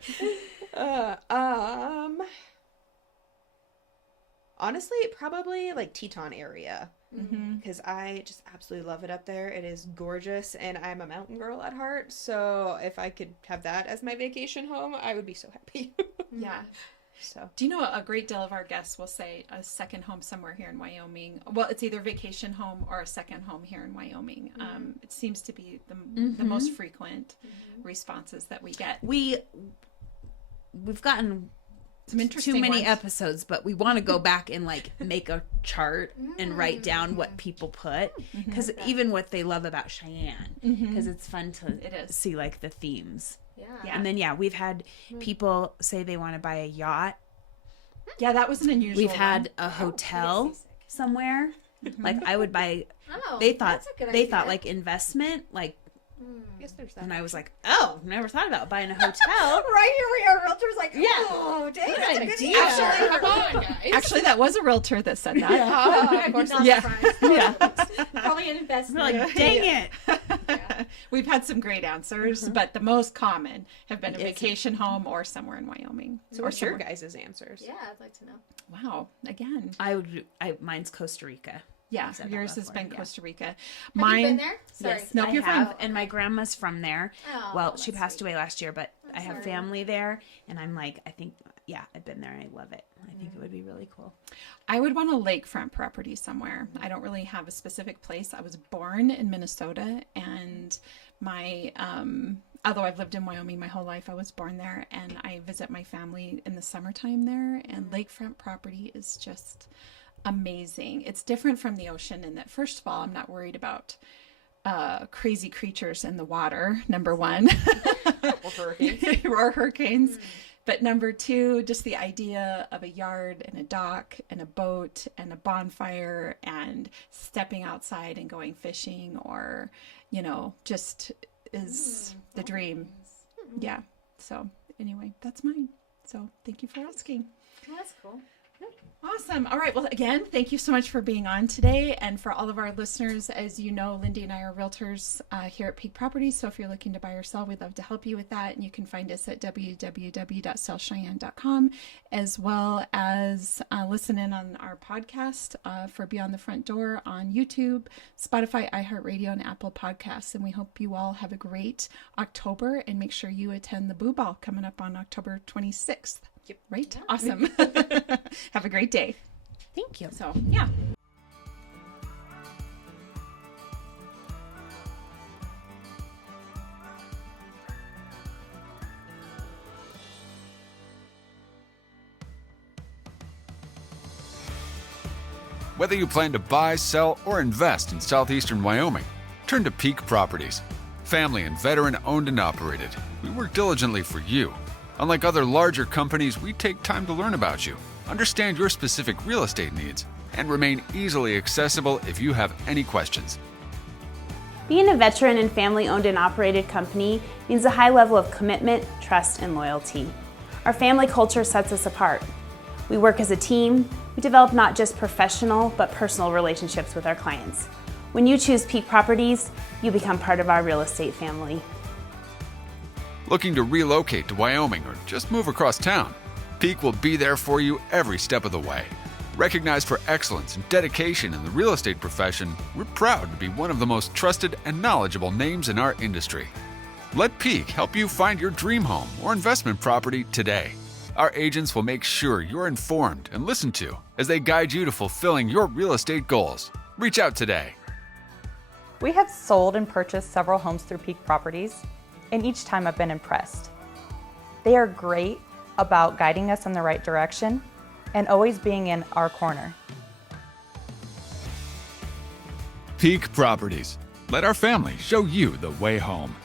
Honestly, probably like Teton area. Because I just absolutely love it up there. It is gorgeous, and I'm a mountain girl at heart. So if I could have that as my vacation home, I would be so happy. Yeah. So Do you know a great deal of our guests will say a second home somewhere here in Wyoming? Well, it's either vacation home or a second home here in Wyoming. It seems to be the most frequent responses that we get. We've gotten Some interesting too many ones. episodes, but we want to go back and like make a chart and write down what people put, because even what they love about Cheyenne, because it's fun to It is. see like the themes. Yeah. And then we've had people say they want to buy a yacht. Yeah, that was an unusual We've had one. a hotel somewhere. Like I would buy. Oh, They thought that's a good they idea. thought like investment, like, yes, there's that. and I was like, oh, never thought about buying a hotel. Right here we are, realtors like, Yeah. oh, dang, that's a good idea. idea. Come on, guys. Actually, that was a realtor that said that. Of course, not Yeah. surprised. Yeah. Probably an We're investment. like, dang it. We've had some great answers, but the most common have been a Is- vacation home or somewhere in Wyoming. So or what's your somewhere. guys' answers? Yeah, I'd like to know. Wow. Again. Mine's Costa Rica. Yeah, said that yours has before, been yeah. Costa Rica. Have Mine. you been there? Sorry. Yes, Nope, I you're have, fine. and my grandma's from there. Oh, Well, she that's passed sweet. away last year, but I have sorry. family there, and I'm like, I think, I've been there and I love it. I think it would be really cool. I would want a lakefront property somewhere. I don't really have a specific place. I was born in Minnesota, and my although I've lived in Wyoming my whole life, I was born there, and I visit my family in the summertime there. And lakefront property is just amazing. It's different from the ocean in that, first of all, I'm not worried about crazy creatures in the water. Number one, Or hurricanes. or hurricanes. But number two, just the idea of a yard and a dock and a boat and a bonfire and stepping outside and going fishing, or, just is the dream. Yeah. So anyway, that's mine. So thank you for asking. Oh, that's cool. Awesome. All right. Well, again, thank you so much for being on today. And for all of our listeners, as you know, Lindy and I are realtors here at Peak Properties. So if you're looking to buy or sell, we'd love to help you with that. And you can find us at www.sellcheyenne.com, as well as listen in on our podcast for Beyond the Front Door on YouTube, Spotify, iHeartRadio, and Apple Podcasts. And we hope you all have a great October, and make sure you attend the Boo Ball coming up on October 26th. Yep. Right? Awesome. Have a great day. Thank you. So, yeah. Whether you plan to buy, sell, or invest in southeastern Wyoming, turn to Peak Properties. Family and veteran owned and operated, we work diligently for you. Unlike other larger companies, we take time to learn about you, understand your specific real estate needs, and remain easily accessible if you have any questions. Being a veteran and family-owned and operated company means a high level of commitment, trust, and loyalty. Our family culture sets us apart. We work as a team. We develop not just professional, but personal relationships with our clients. When you choose Peak Properties, you become part of our real estate family. Looking to relocate to Wyoming or just move across town? Peak will be there for you every step of the way. Recognized for excellence and dedication in the real estate profession, we're proud to be one of the most trusted and knowledgeable names in our industry. Let Peak help you find your dream home or investment property today. Our agents will make sure you're informed and listened to as they guide you to fulfilling your real estate goals. Reach out today. We have sold and purchased several homes through Peak Properties, and each time I've been impressed. They are great about guiding us in the right direction and always being in our corner. Peak Properties. Let our family show you the way home.